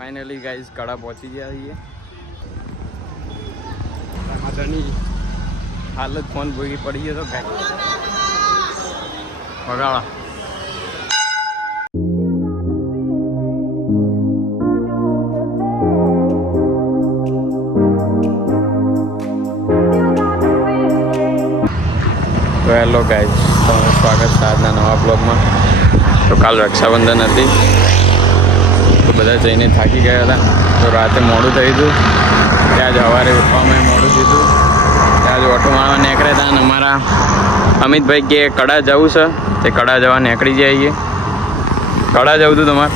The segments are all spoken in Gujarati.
ફાઇનલી ગાઈઝ કડા પહોંચી ગયા છીએ. આગળની હાલત ફોન ભોગી પડી ગયો તો ગાઈઝ વગાડા. તો હેલો ગાઈઝ, તમારું સ્વાગત છે આજના નવા બ્લોગમાં. તો કાલ રક્ષાબંધન હતી તો બધા જઈને થાકી ગયા હતા. તો રાતે મોડું થયું હતું, ત્યાં જ સવારે ઉઠવામાં મોડું થયું. ત્યાં જ ઓટો મારવા નીકળ્યા હતા અને અમારા અમિતભાઈ કે કડા જવું છે, તે કડા જવા નીકળી જઈએ. કડા જવું હતું તમારે?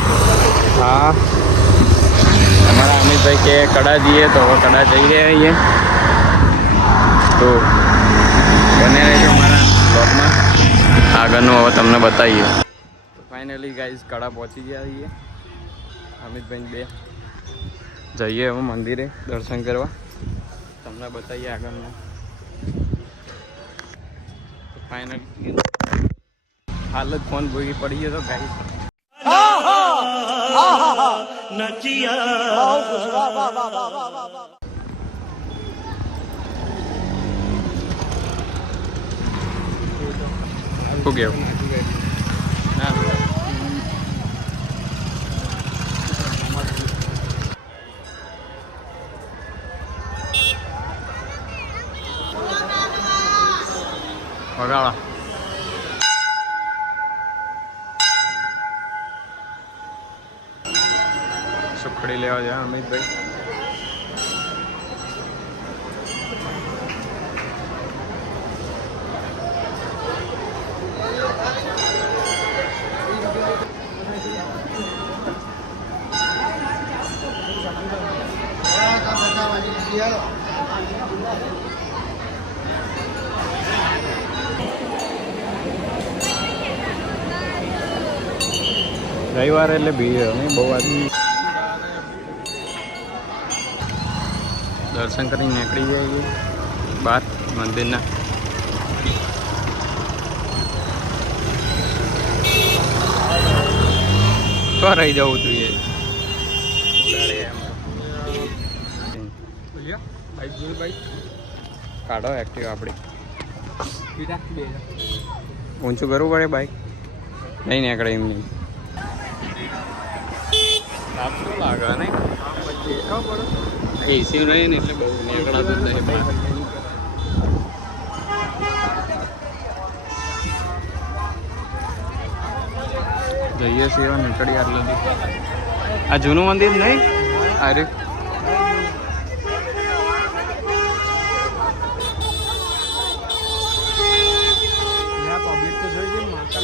હા, અમારા અમિતભાઈ કે કડા જઈએ તો હવે કડા જઈ રહ્યા છીએ. તો બને રહેજો અમારા બ્લોગમાં, આગળનું હવે તમને બતાવીએ. ફાઇનલી ગાઈઝ કડા પહોંચી ગયા છીએ. અમિતભાઈ બે જઈએ હવે મંદિરે દર્શન કરવા, તમને બતાવીએ આગળનું. ફાઇનલી હાલત ફોન ભોગી પડી ગયો તો ગાઈઝ. શું કેવું? વગાડા સુખડી લેવા જાય અમિતભાઈ. રવિવાર એટલે ભીડ નહીં બહુ. આદમી દર્શન કરીને નીકળી જઈએ બહાર મંદિરના. તો રહી જવું જોઈએ બાઈક કાઢો એક્ટિવ આપણી. ઊંચું કરવું પડે બાઈક, નહીં નીકળે એમ નહીં. શું લાગે નહીં એસી રહી ને એટલે બહુ નીકળાતું જ નહીં બાઈક. જઈએ સેવા નીકળી આટલી. આ જૂનું મંદિર નહીં અરે પબ્લિક તો જોઈ ગઈ માતા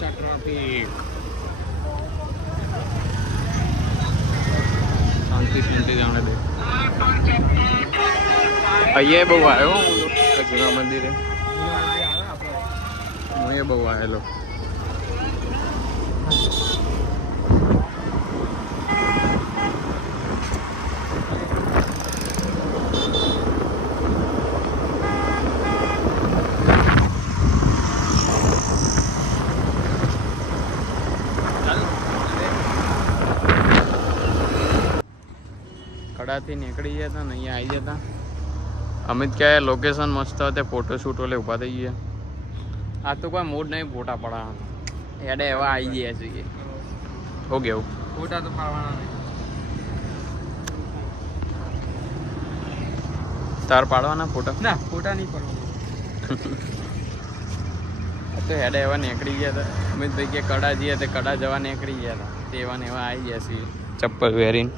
ટ્રાફિક. શાંતિ જાણે દે. અહીંયા બહુ આવ્યો હું જૂના મંદિરે, હું એ બહુ આવેલો. કડાથી નીકળી ગયા હતા ને અહીંયા આવી જતા. અમિત કહે લોકેશન મસ્ત હતી, ફોટોશૂટ ઓલે ઊભા થઈ ગયા. આ તો કોઈ મૂડ નહીં ફોટા પડા હેડે એવા આવી ગયા છીએ. હો કેવું? ફોટા તો પાડવાના નહીં. તાર પાડવાના ફોટા? ના, ફોટા નહીં પાડવાના. તો હેડે એવા નીકળી ગયા હતા. અમિતભાઈ કે કડા જઈએ તે કડા જવા નીકળી ગયા હતા. તે એવા ને એવા આવી ગયા છીએ ચપ્પલ પહેરીને.